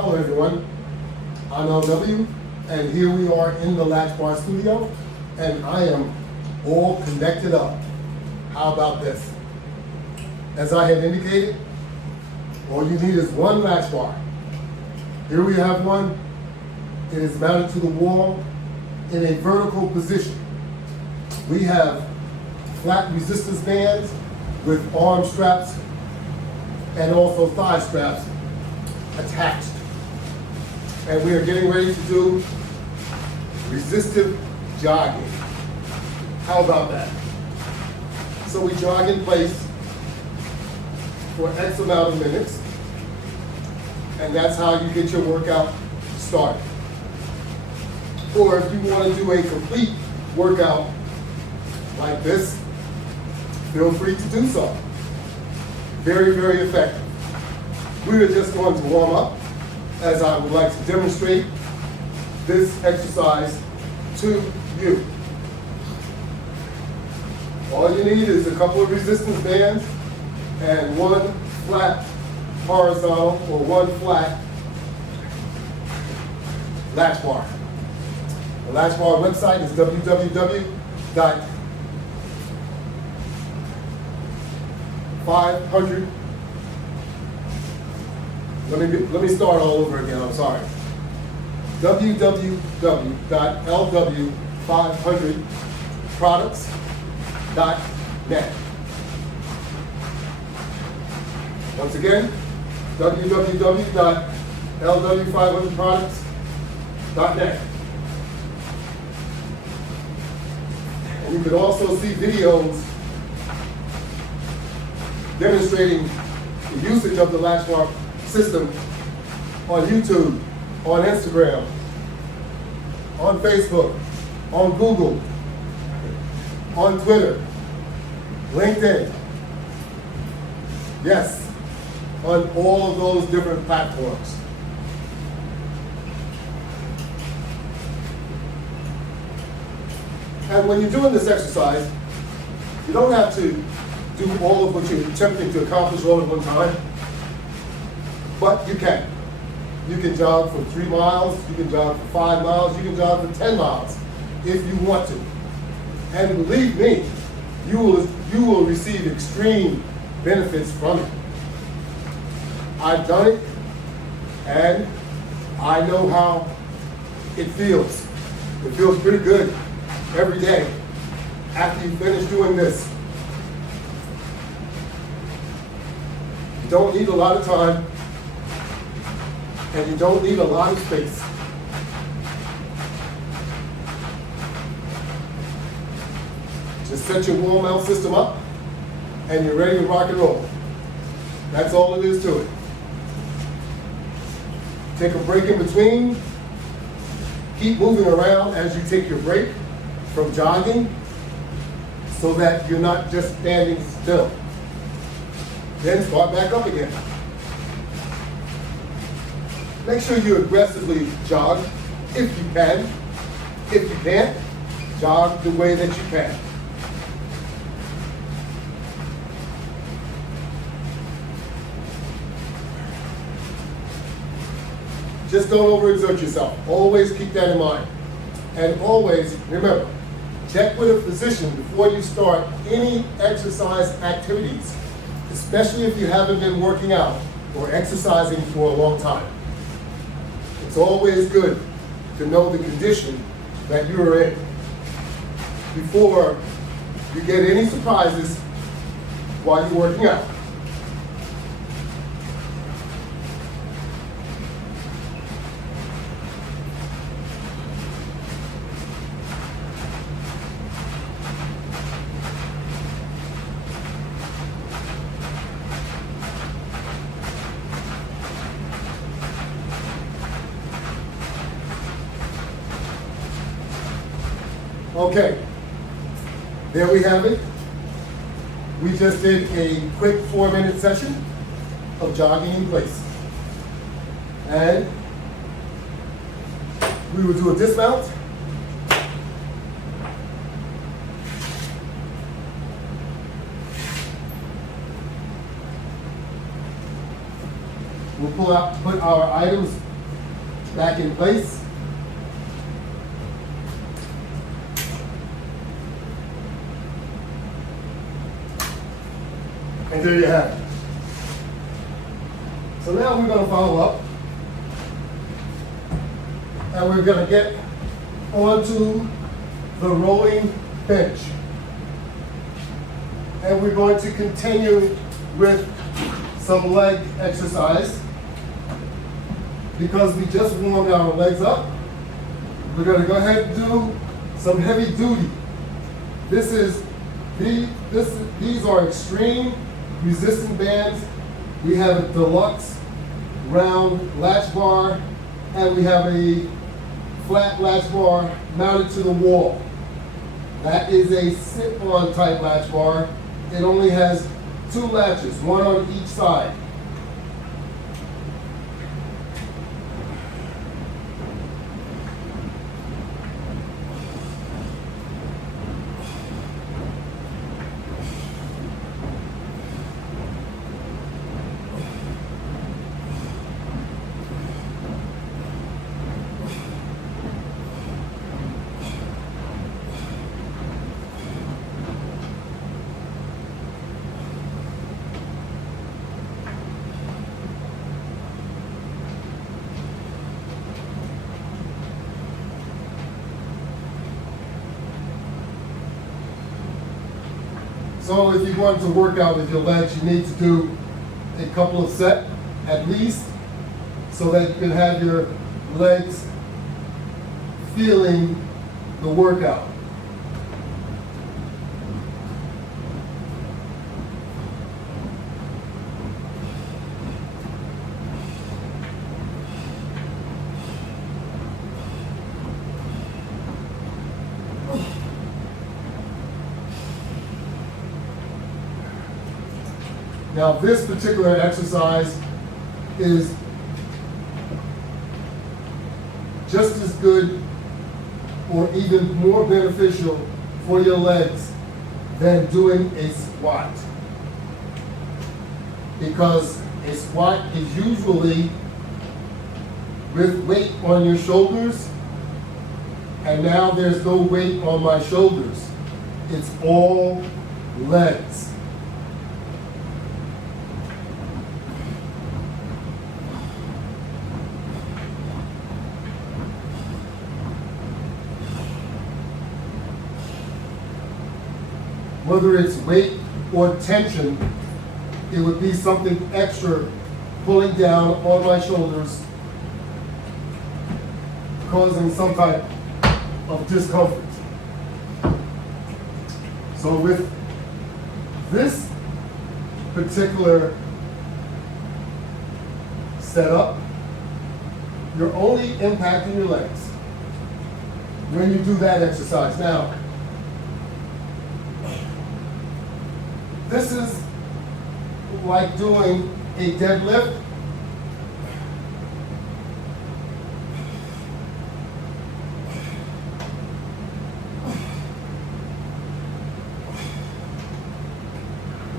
Hello everyone, I'm LW, and here we are in the Latchbar studio, and I am all connected up. How about this? As I had indicated, all you need is one latch bar. Here we have one. It is mounted to the wall in a vertical position. We have flat resistance bands with arm straps and also thigh straps attached. And we are getting ready to do resistive jogging. How about that? So we jog in place for X amount of minutes, and that's how you get your workout started. Or if you want to do a complete workout like this, feel free to do so. Very, very effective. We are just going to warm up, as I would like to demonstrate this exercise to you. All you need is a couple of resistance bands and one flat horizontal or one flat latch bar. The Latchbar website is www.500. Let me start all over again, I'm sorry. www.LW500products.net. Once again, www.LW500products.net. And you can also see videos demonstrating the usage of the Latchbar system on YouTube, on Instagram, on Facebook, on Google, on Twitter, LinkedIn. Yes, on all of those different platforms. And when you're doing this exercise, you don't have to do all of what you're attempting to accomplish all at one time, but you can. You can jog for 3 miles, you can jog for 5 miles, you can jog for 10 miles if you want to. And believe me, you will receive extreme benefits from it. I've done it, and I know how it feels. It feels pretty good every day after you finish doing this. You don't need a lot of time, and you don't need a lot of space. Just set your warm out system up, and you're ready to rock and roll. That's all it is to it. Take a break in between. Keep moving around as you take your break from jogging so that you're not just standing still. Then start back up again. Make sure you aggressively jog if you can. If you can't, jog the way that you can. Just don't overexert yourself. Always keep that in mind. And always, remember, check with a physician before you start any exercise activities, especially if you haven't been working out or exercising for a long time. It's always good to know the condition that you are in before you get any surprises while you're working out. Okay, there we have it. We just did a quick 4-minute session of jogging in place. And we will do a dismount. We'll put our items back in place. And there you have it. So now we're going to follow up. And we're going to get onto the rolling bench. And we're going to continue with some leg exercise. Because we just warmed our legs up, we're going to go ahead and do some heavy duty. These are extreme resistant bands. We have a deluxe round latch bar, and we have a flat latch bar mounted to the wall. That is a sit-on type latch bar. It only has 2 latches, one on each side. So if you want to work out with your legs, you need to do a couple of sets at least, so that you can have your legs feeling the workout. Now, this particular exercise is just as good or even more beneficial for your legs than doing a squat. Because a squat is usually with weight on your shoulders, and now there's no weight on my shoulders. It's all legs. Whether it's weight or tension, it would be something extra pulling down on my shoulders, causing some type of discomfort. So with this particular setup, you're only impacting your legs when you do that exercise. Now, this is like doing a deadlift.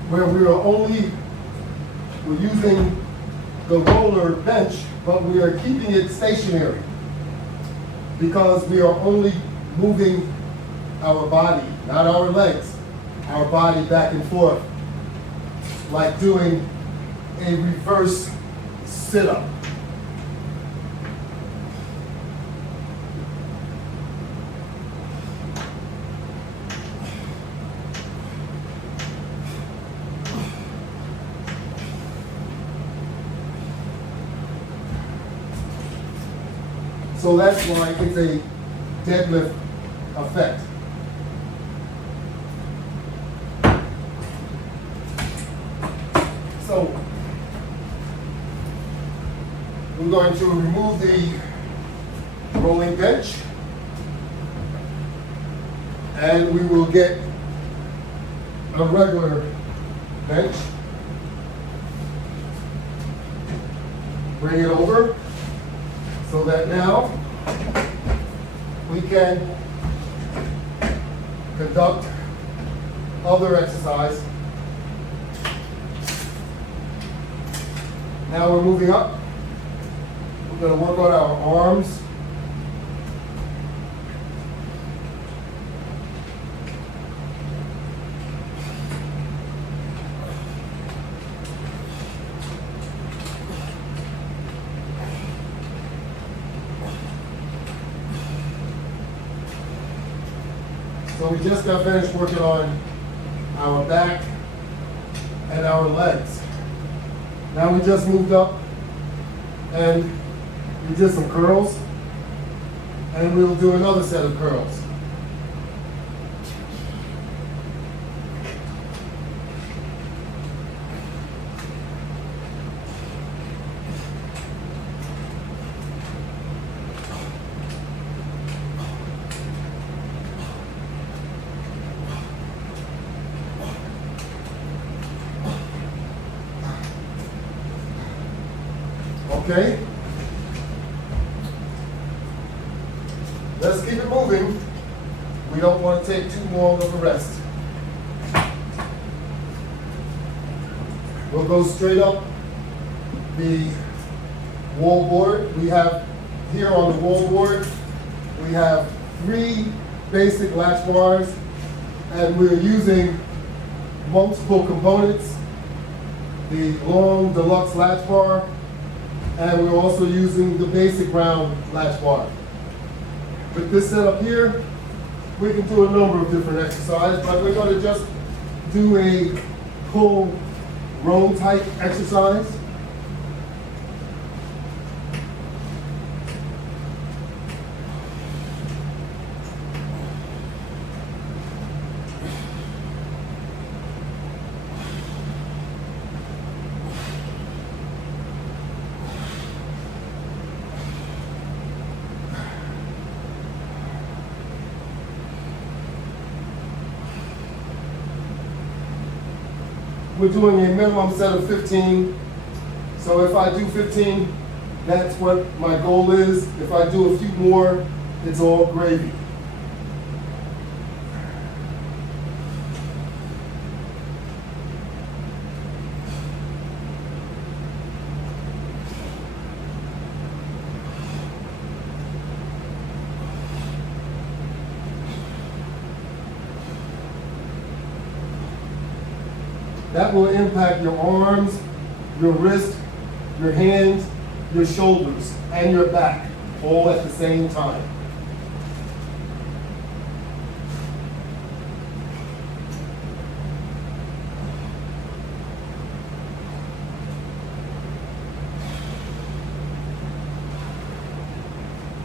Where we're using the roller bench, but we are keeping it stationary because we are only moving our body, not our legs, our body back and forth, like doing a reverse sit-up. So that's why it's a deadlift effect. So we're going to remove the rolling bench, and we will get a regular bench. Bring it over so that now we can conduct other exercise. Now we're moving up. We're going to work on our arms. So we just got finished working on our back and our legs. Now we just moved up and we did some curls, and we'll do another set of curls. Okay? Let's keep it moving. We don't want to take too long of a rest. We'll go straight up the wall board. We have here on the wall board, we have 3 basic latch bars, and we're using multiple components. The long deluxe latch bar, and we're also using the basic round latch bar. With this setup here, we can do a number of different exercises, but we're going to just do a pull row type exercise. We're doing a minimum set of 15. So if I do 15, that's what my goal is. If I do a few more, it's all gravy. That will impact your arms, your wrist, your hands, your shoulders, and your back, all at the same time.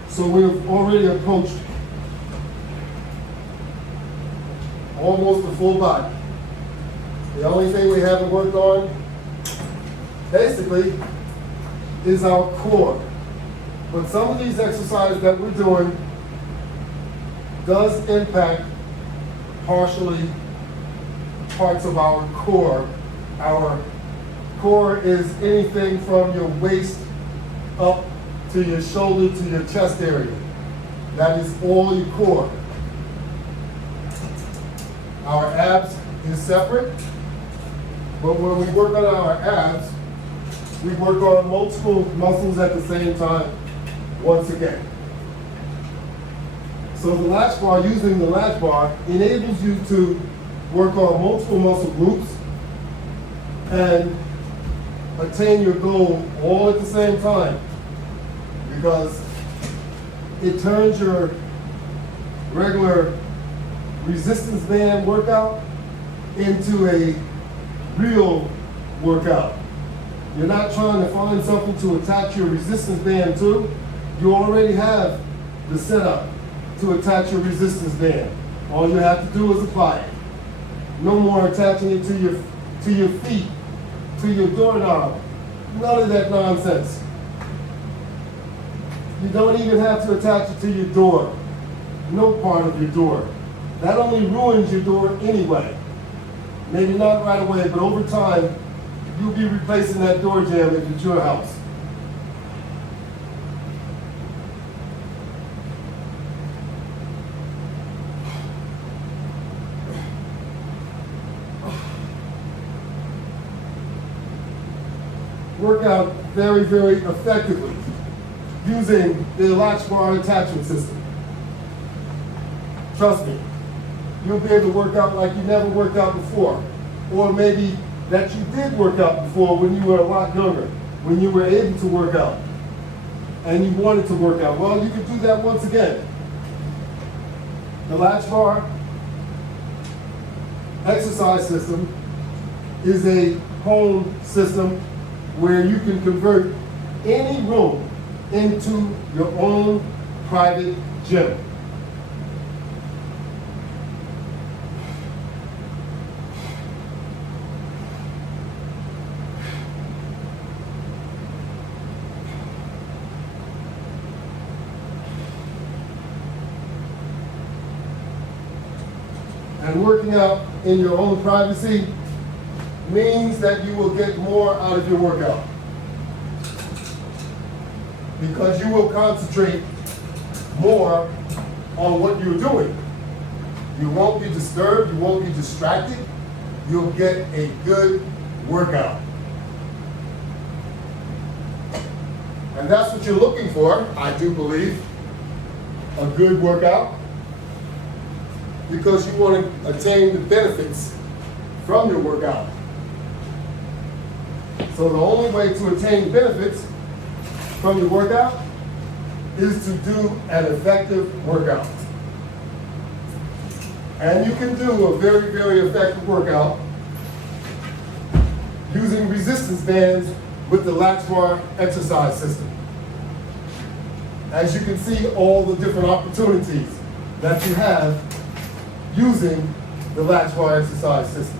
So we've already approached almost the full body. The only thing we haven't worked on, basically, is our core. But some of these exercises that we're doing does impact partially parts of our core. Our core is anything from your waist up to your shoulder to your chest area. That is all your core. Our abs is separate. But when we work on our abs, we work on multiple muscles at the same time, once again. So the latch bar, using the latch bar, enables you to work on multiple muscle groups and attain your goal all at the same time, because it turns your regular resistance band workout into a real workout. You're not trying to find something to attach your resistance band to. You already have the setup to attach your resistance band. All you have to do is apply it. No more attaching it to your feet, to your doorknob. None of that nonsense. You don't even have to attach it to your door. No part of your door. That only ruins your door anyway. Maybe not right away, but over time, you'll be replacing that door jamb if it's your house. Work out very, very effectively. using the Latchbar attachment system. Trust me, you'll be able to work out like you never worked out before. Or maybe that you did work out before when you were a lot younger, when you were able to work out and you wanted to work out. Well, you can do that once again. The Latchbar exercise system is a home system where you can convert any room into your own private gym. And working out in your own privacy means that you will get more out of your workout, because you will concentrate more on what you're doing. You won't be disturbed, you won't be distracted, you'll get a good workout. And that's what you're looking for, I do believe, a good workout, because you want to attain the benefits from your workout. So the only way to attain benefits from your workout is to do an effective workout. And you can do a very, very effective workout using resistance bands with the Latchbar exercise system. As you can see, all the different opportunities that you have using the Latchbar exercise system.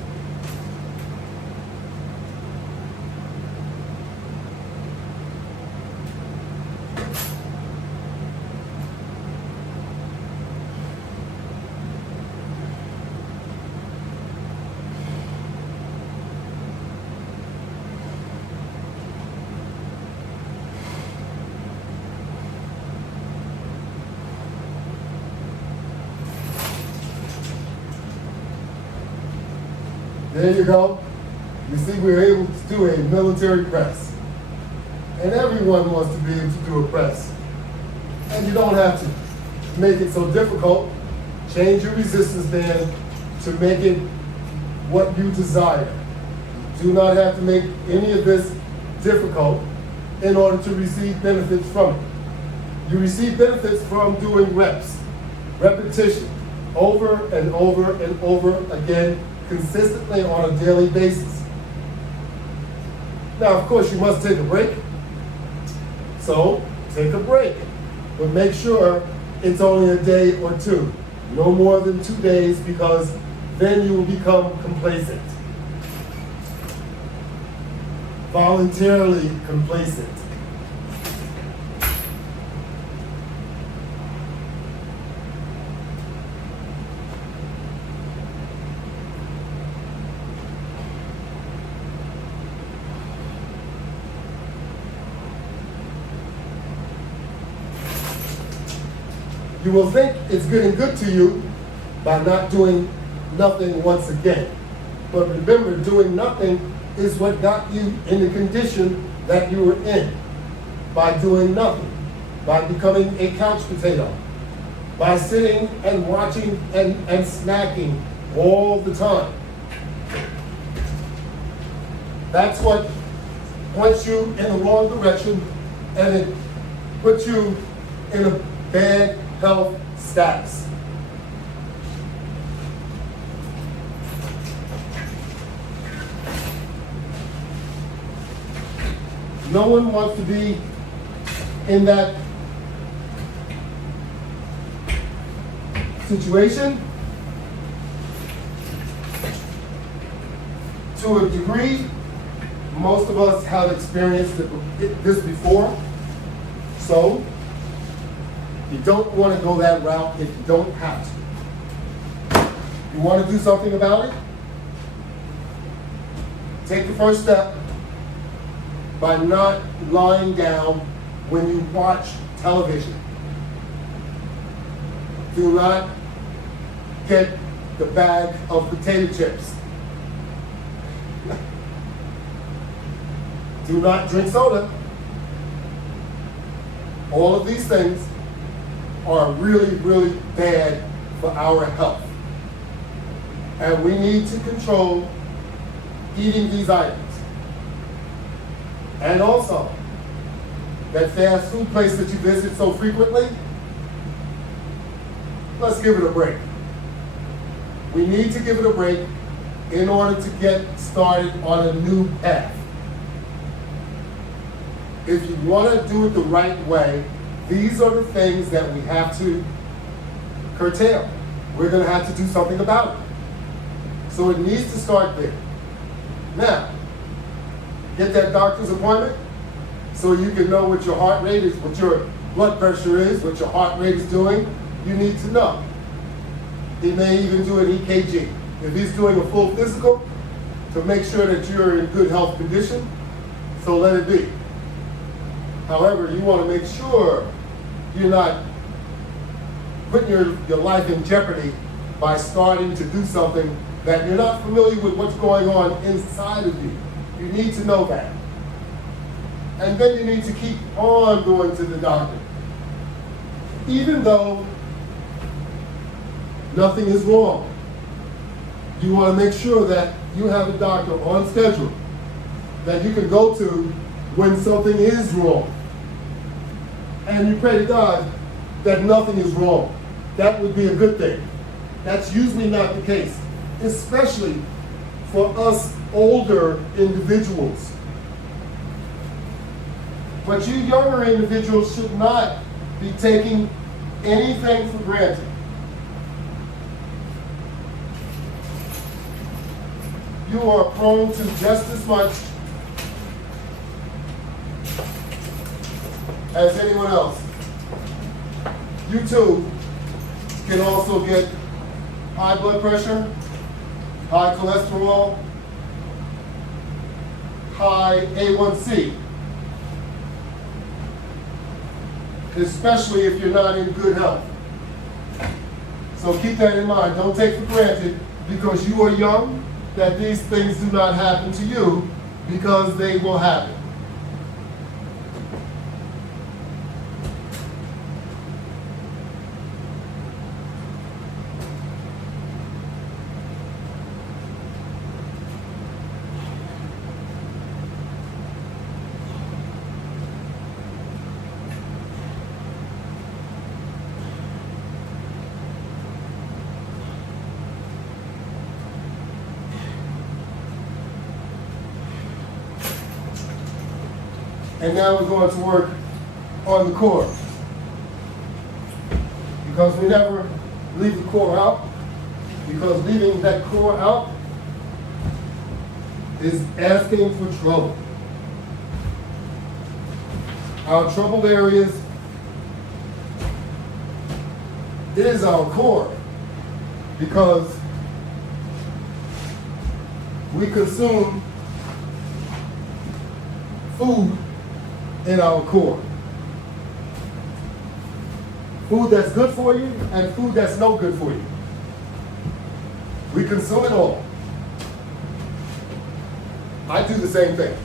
There you go. You see, we're able to do a military press. And everyone wants to be able to do a press. And you don't have to make it so difficult. Change your resistance band to make it what you desire. You do not have to make any of this difficult in order to receive benefits from it. You receive benefits from doing reps, repetition, over and over and over again, consistently on a daily basis. Now, of course, you must take a break. So, take a break. But make sure it's only a day or two. No more than 2 days, because then you will become complacent. Voluntarily complacent. You will think it's getting good to you by not doing nothing once again. But remember, doing nothing is what got you in the condition that you were in. By doing nothing, by becoming a couch potato, by sitting and watching and snacking all the time. That's what points you in the wrong direction, and it puts you in a bad health status. No one wants to be in that situation. To a degree, most of us have experienced this before. So, you don't want to go that route if you don't have to. You want to do something about it? Take the first step by not lying down when you watch television. Do not get the bag of potato chips. Do not drink soda. All of these things are really, really bad for our health. And we need to control eating these items. And also, that fast food place that you visit so frequently, let's give it a break. We need to give it a break in order to get started on a new path. If you want to do it the right way, these are the things that we have to curtail. We're going to have to do something about it. So it needs to start there. Now, get that doctor's appointment so you can know what your heart rate is, what your blood pressure is, what your heart rate is doing. You need to know. He may even do an EKG. If he's doing a full physical, to make sure that you're in good health condition, so let it be. However, you want to make sure you're not putting your life in jeopardy by starting to do something that you're not familiar with what's going on inside of you. You need to know that. And then you need to keep on going to the doctor. Even though nothing is wrong, you want to make sure that you have a doctor on schedule that you can go to when something is wrong. And you pray to God that nothing is wrong. That would be a good thing. That's usually not the case, especially for us older individuals. But you younger individuals should not be taking anything for granted. You are prone to just as much as anyone else. You too can also get high blood pressure, high cholesterol, high A1C, especially if you're not in good health. So keep that in mind. Don't take for granted because you are young that these things do not happen to you, because they will happen. And now we're going to work on the core. Because we never leave the core out, because leaving that core out is asking for trouble. Our troubled areas is our core, because we consume food in our core. Food that's good for you and food that's no good for you. We consume it all. I do the same thing.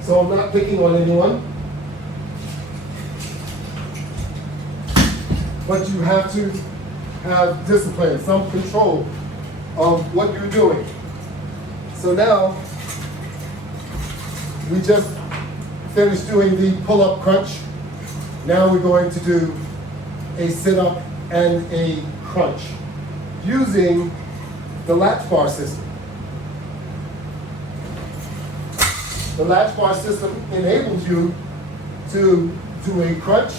So I'm not picking on anyone. But you have to have discipline, some control of what you're doing. So now, we just finished doing the pull-up crunch. Now we're going to do a sit-up and a crunch using the Latchbar System. The Latchbar System enables you to do a crunch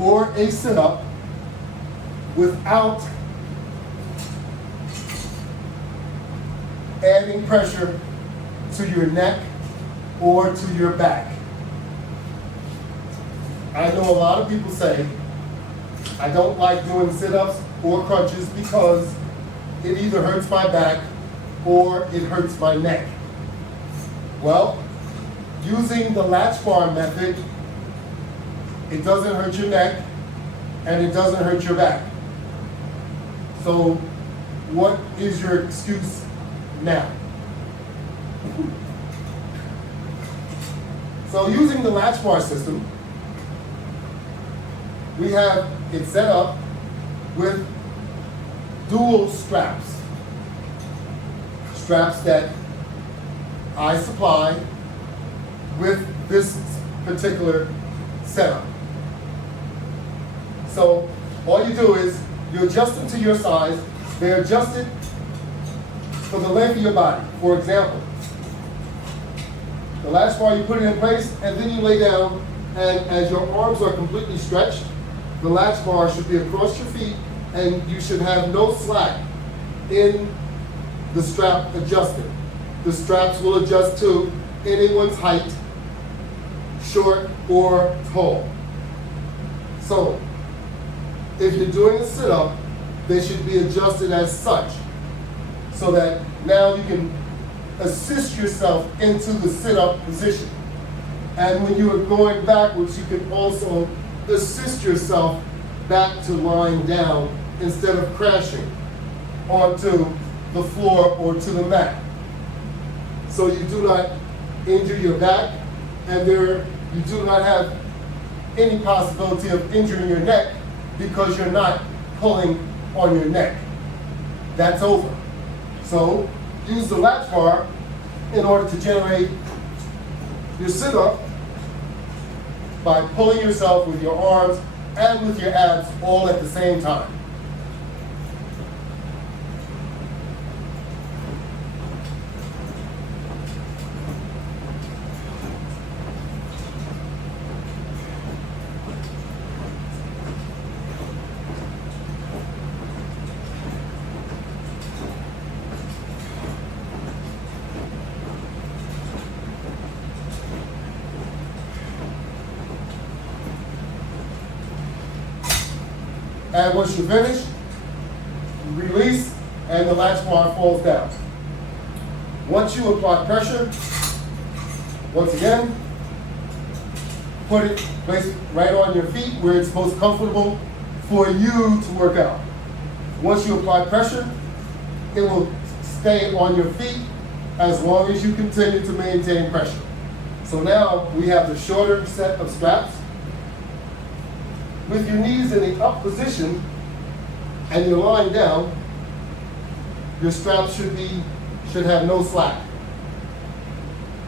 or a sit-up without adding pressure to your neck or to your back. I know a lot of people say, I don't like doing sit-ups or crunches because it either hurts my back or it hurts my neck. Well, using the Latchbar method, it doesn't hurt your neck and it doesn't hurt your back. So what is your excuse now? So using the Latchbar system, we have it set up with dual straps. Straps that I supply with this particular setup. So all you do is you adjust them to your size. They're adjusted for the length of your body. For example, the latch bar, you put it in place and then you lay down, and as your arms are completely stretched, the latch bar should be across your feet and you should have no slack in the strap adjusted. The straps will adjust to anyone's height, short or tall. So if you're doing a sit-up, they should be adjusted as such so that now you can assist yourself into the sit-up position. And when you are going backwards, you can also assist yourself back to lying down instead of crashing onto the floor or to the mat. So you do not injure your back, and you do not have any possibility of injuring your neck because you're not pulling on your neck. That's over. So use the latch bar in order to generate your sit-up by pulling yourself with your arms and with your abs all at the same time. And once you're finished, you release and the latch bar falls down. Once you apply pressure, once again, place it right on your feet where it's most comfortable for you to work out. Once you apply pressure, it will stay on your feet as long as you continue to maintain pressure. So now we have the shorter set of straps. With your knees in the up position and you're lying down, your straps should have no slack.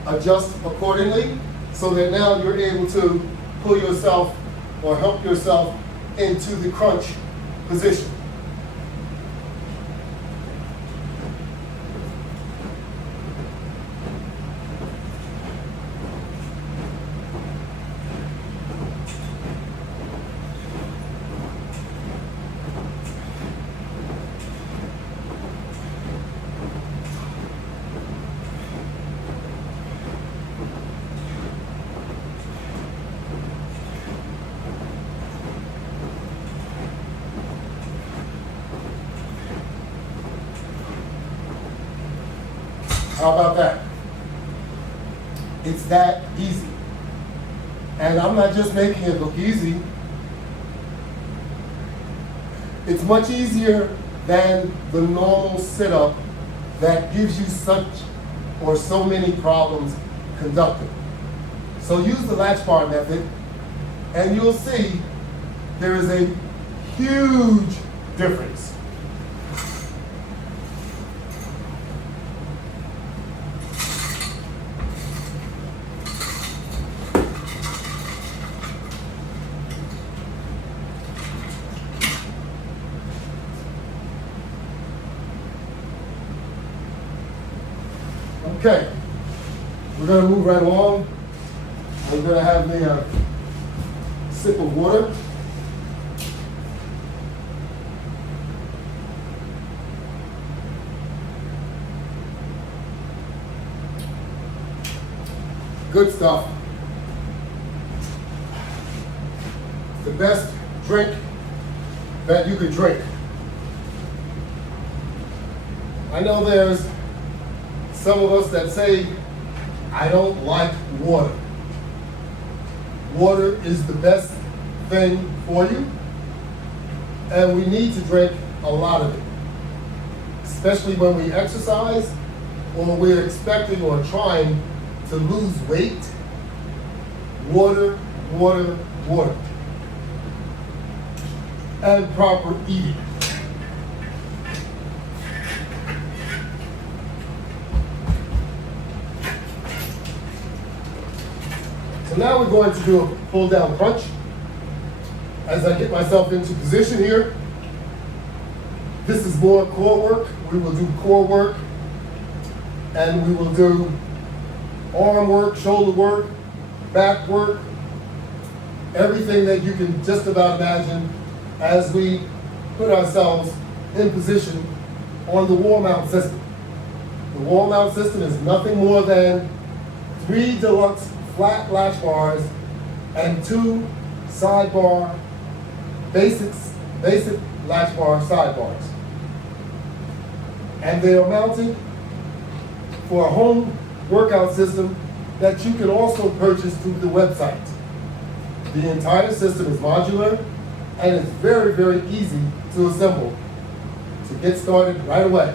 Adjust accordingly so that now you're able to pull yourself or help yourself into the crunch position. How about that? It's that easy. And I'm not just making it look easy. It's much easier than the normal sit-up that gives you such or so many problems conducting. So use the latch bar method and you'll see there is a huge difference. Okay, we're going to move right along. We're going to have the sip of water. Good stuff. The best drink that you could drink. I know there's some of us that say, I don't like water. Water is the best thing for you, and we need to drink a lot of it, especially when we exercise or we're expecting or trying to lose weight. Water, water, water. and proper eating. So now we're going to do a pull down crunch. As I get myself into position here, this is more core work. We will do core work, and we will do arm work, shoulder work, back work, everything that you can just about imagine as we put ourselves in position on the wall mount system. The wall mount system is nothing more than 3 deluxe flat latch bars and 2 sidebar basic latch bar sidebars. And they are mounted for a home workout system that you can also purchase through the website. The entire system is modular and it's very, very easy to assemble. To get started right away.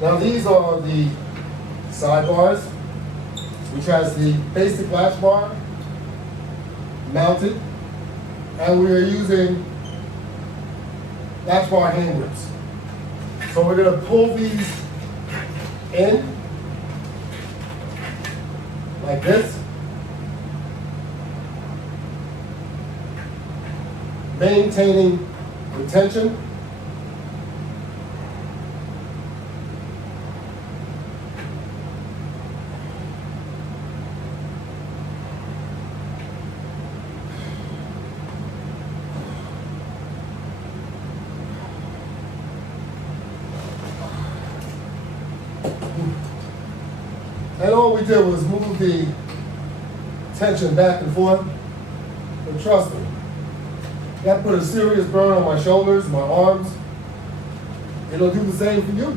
Now these are the sidebars, which has the basic latch bar mounted, and we are using latch bar hand grips. So we're going to pull these in like this, maintaining the tension. And all we did was move the tension back and forth. But trust me, that put a serious burn on my shoulders, my arms. It'll do the same for you.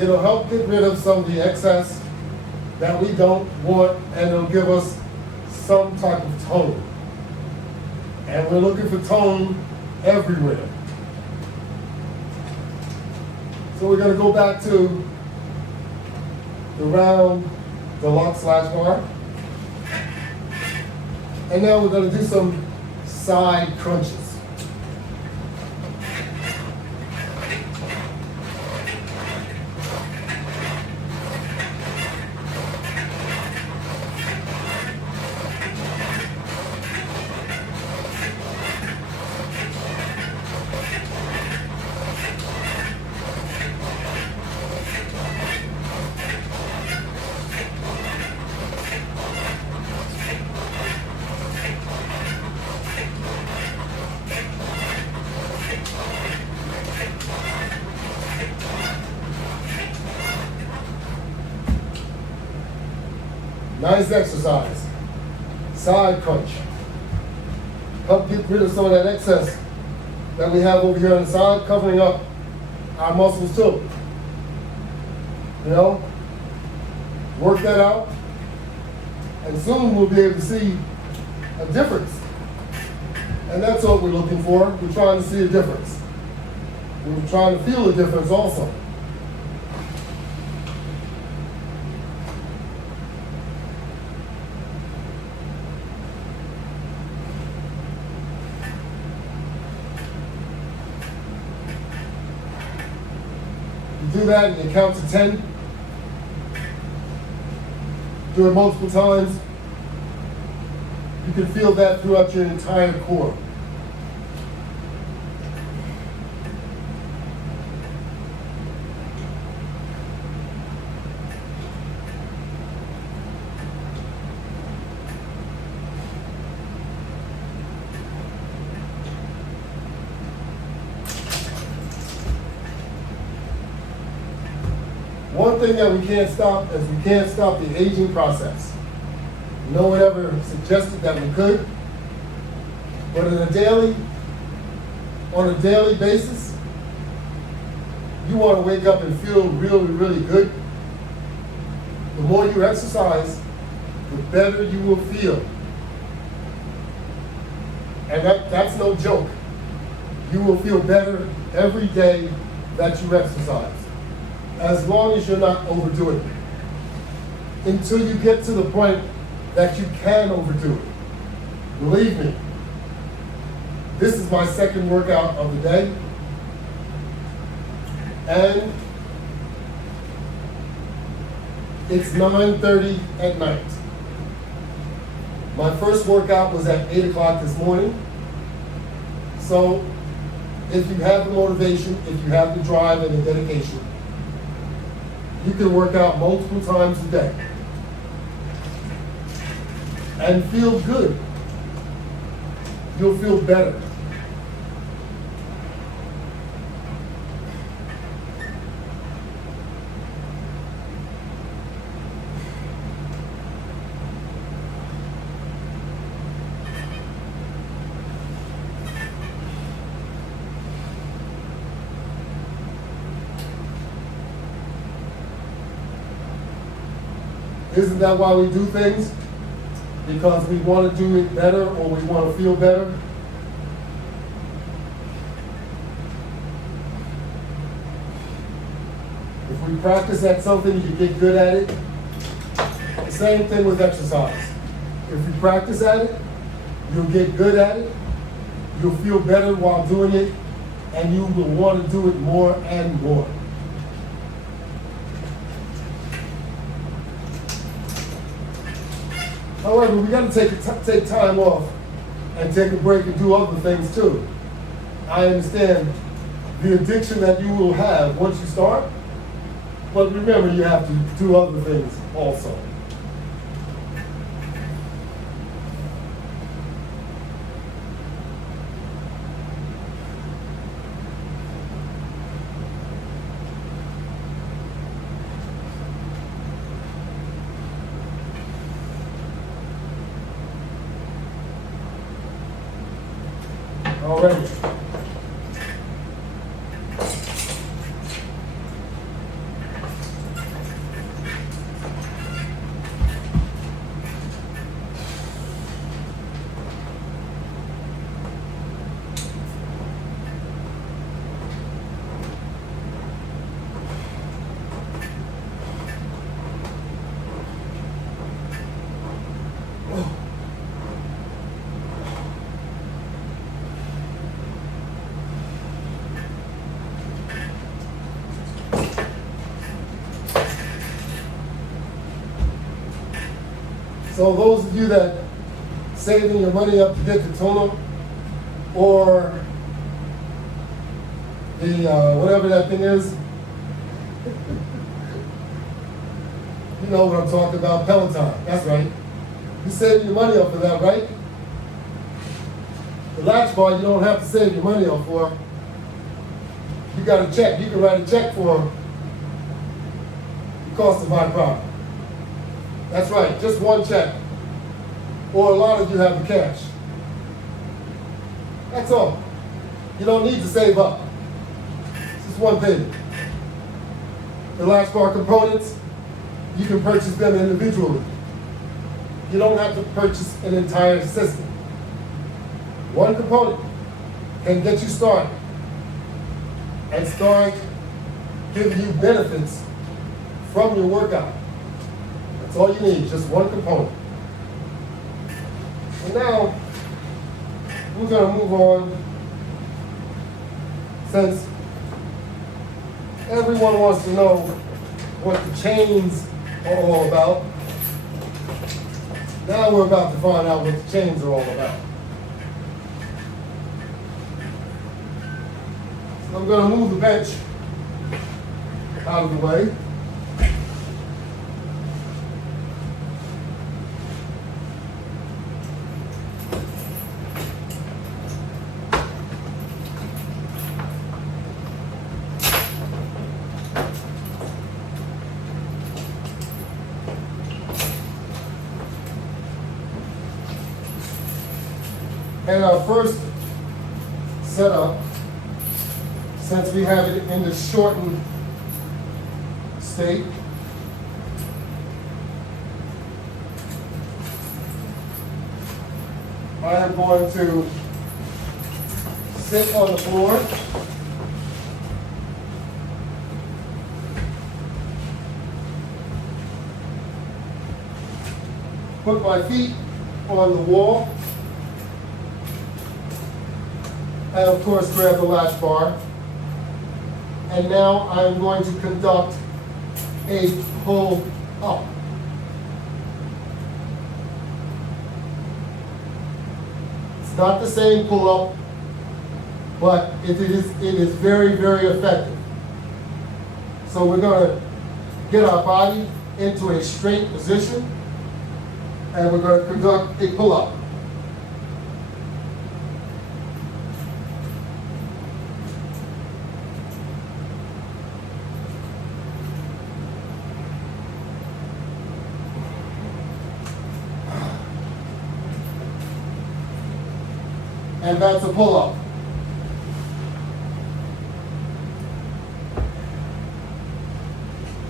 It'll help get rid of some of the excess that we don't want, and it'll give us some type of tone. And we're looking for tone everywhere. So we're going to go back to the round deluxe latch bar. And now we're going to do some side crunches. Nice exercise. Side crunch. Help get rid of some of that excess that we have over here on the side, covering up our muscles too. You know? Work that out, and soon we'll be able to see a difference. And that's what we're looking for. We're trying to see a difference. We're trying to feel a difference also. Do that and you count to 10. Do it multiple times. You can feel that throughout your entire core. One thing that we can't stop is we can't stop the aging process. No one ever suggested that we could, but on a daily basis, you want to wake up and feel really, really good. The more you exercise, the better you will feel. And that's no joke. You will feel better every day that you exercise, as long as you're not overdoing it. Until you get to the point that you can overdo it. Believe me, this is my second workout of the day. And it's 9:30 at night. My first workout was at 8 o'clock this morning. So if you have the motivation, if you have the drive and the dedication, you can work out multiple times a day and feel good. You'll feel better. Isn't that why we do things? Because we want to do it better or we want to feel better? If we practice at something, you get good at it. The same thing with exercise. If you practice at it, you'll get good at it, you'll feel better while doing it, and you will want to do it more and more. However, we got to take time off and take a break and do other things too. I understand the addiction that you will have once you start, but remember you have to do other things also. Already. So those of you that saving your money up to get the toner or the whatever that thing is, you know what I'm talking about, Peloton. That's right. You saving your money up for that, right? The latch bar you don't have to save your money up for. You got a check. You can write a check for the cost of my product. That's right, just one check. Or a lot of you have the cash. That's all. You don't need to save up. It's just one thing. The Latchbar components, you can purchase them individually. You don't have to purchase an entire system. One component can get you started and start giving you benefits from your workout. That's all you need, just one component. And now, we're going to move on, since everyone wants to know what the chains are all about. Now we're about to find out what the chains are all about. So I'm going to move the bench out of the way. And our first setup, since we have it in the shortened state, I am going to sit on the floor. Put my feet on the wall. And of course grab the latch bar. And now I'm going to conduct a pull up. It's not the same pull up, but it is very, very effective. So we're going to get our body into a straight position, and we're going to conduct a pull up. And that's a pull-up.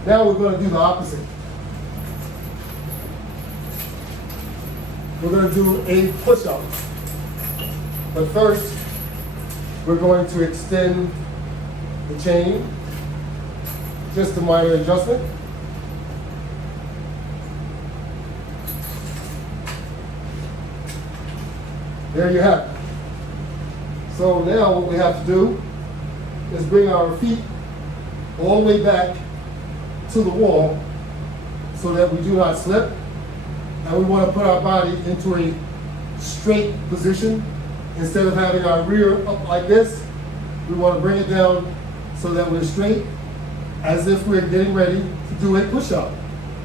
Now we're going to do the opposite. We're going to do a push-up. But first, we're going to extend the chain. Just a minor adjustment. There you have it. So now what we have to do is bring our feet all the way back to the wall so that we do not slip. And we want to put our body into a straight position. Instead of having our rear up like this, we want to bring it down so that we're straight, as if we're getting ready to do a push-up,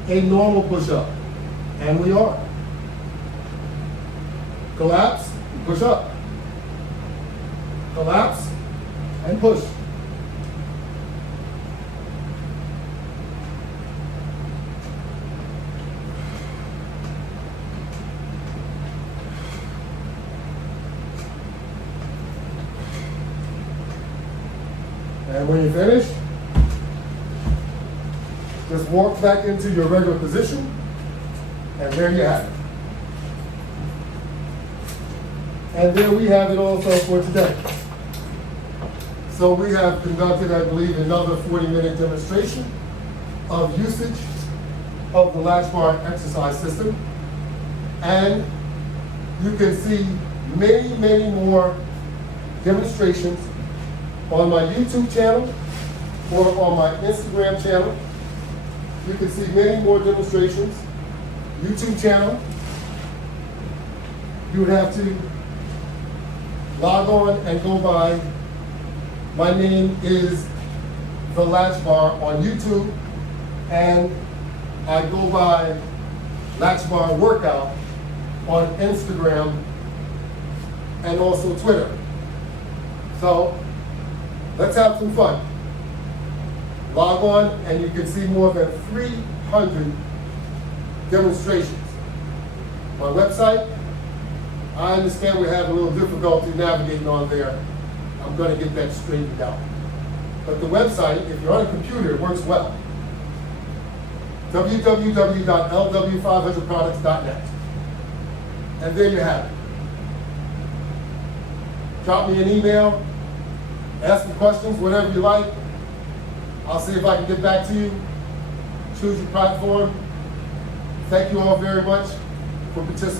a normal push-up. And we are. Collapse, push up. Collapse and push. And when you finish, just walk back into your regular position, and there you have it. And there we have it also for today. So we have conducted, I believe, another 40-minute demonstration of usage of the Latchbar exercise system. And you can see many, many more demonstrations on my YouTube channel or on my Instagram channel. You can see many more demonstrations. YouTube channel, you would have to log on and go by. My name is The Latchbar on YouTube, and I go by Latchbar Workout on Instagram and also Twitter. So let's have some fun. Log on and you can see more than 300 demonstrations. My website, I understand we have a little difficulty navigating on there. I'm going to get that straightened out. But the website, if you're on a computer, it works well. www.LW500products.net. And there you have it. Drop me an email, ask me questions, whatever you like. I'll see if I can get back to you. Choose your platform. Thank you all very much for participating.